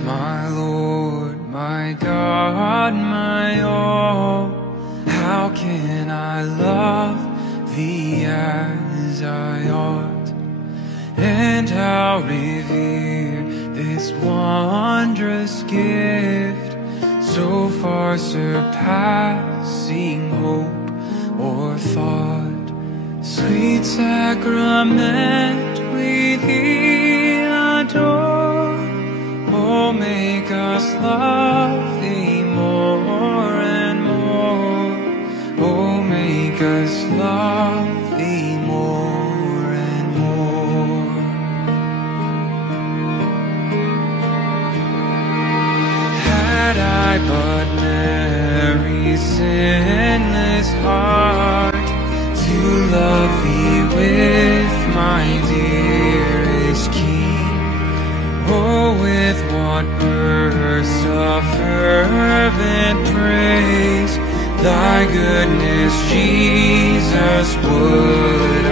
my Lord, my God, my all. How can I love thee as I ought, and how revere this wondrous gift, so far surpassing hope or thought? Sweet sacrament, we thee adore. Oh, make us love thee more and more. Oh, make us love thee more and more. Had I but Mary's sinless heart, to love thee with my dearest King, oh, with what bursts of fervent praise thy goodness, Jesus, would